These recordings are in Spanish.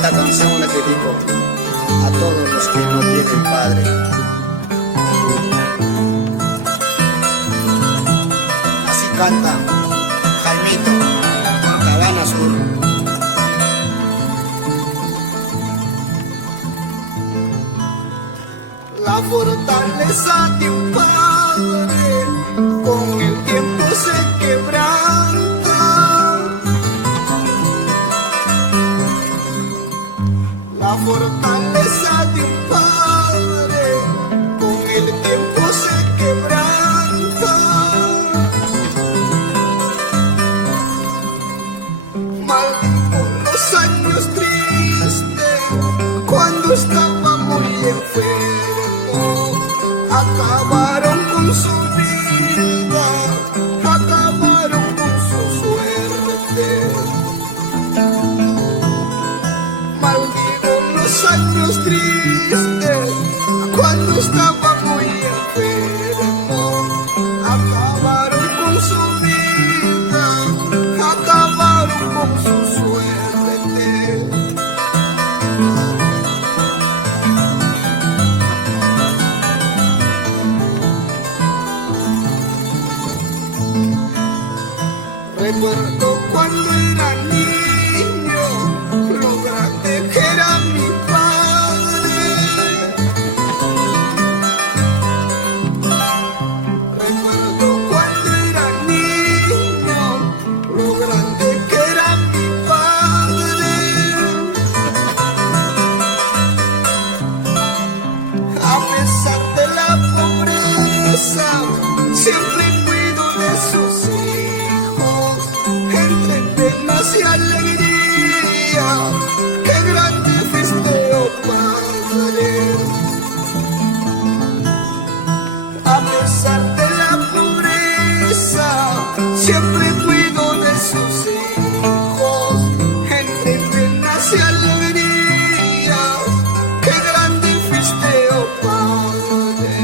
Esta canción le dedico a todos los que no tienen padre. Así canta Jaimito por Cabana Sur. La fortaleza de un padre con el tiempo se quebranta. La fortaleza de un padre con el tiempo se quebranta. Maldigo los años tristes cuando estaba muy enfermo. Acabaron con su vida, acabaron con su suerte. Maldigo los años tristes cuando estaba muy enfermo. Acabaron con su vida, acabaron con su suerte. Recuerdo cuando era niño, lo grande que era mi padre. Recuerdo cuando era niño, lo grande que era mi padre. A pesar de la pobreza, siempre cuido de sus hijos. Entre penas y alegría, qué grande fuiste, oh Padre. A pesar de la pobreza, siempre cuido de sus hijos. Entre penas y alegría, qué grande fuiste, oh Padre.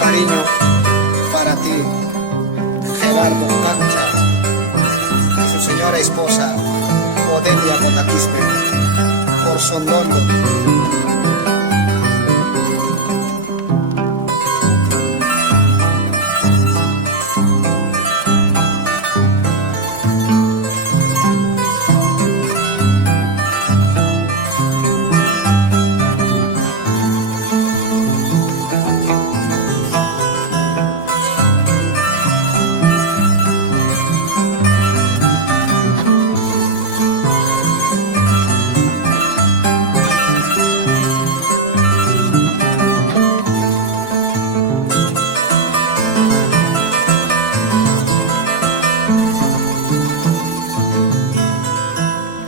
Cariño para ti, Gerardo Cancha y su señora esposa, Odelia Botaquispe, por Sondondo.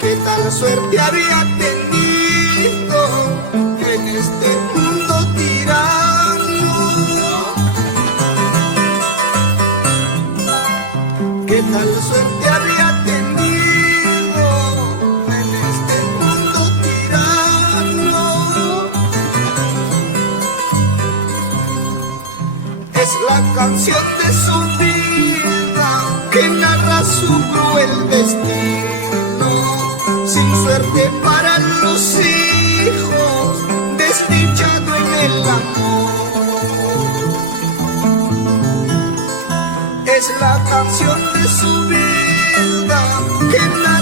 ¿Qué tal suerte había tenido en este mundo tirano? ¿Qué tal suerte había tenido en este mundo tirano? Es la canción de su vida que narra su cruel destino. Sin suerte para los hijos, desdichado en el amor. Es la canción de su vida que narra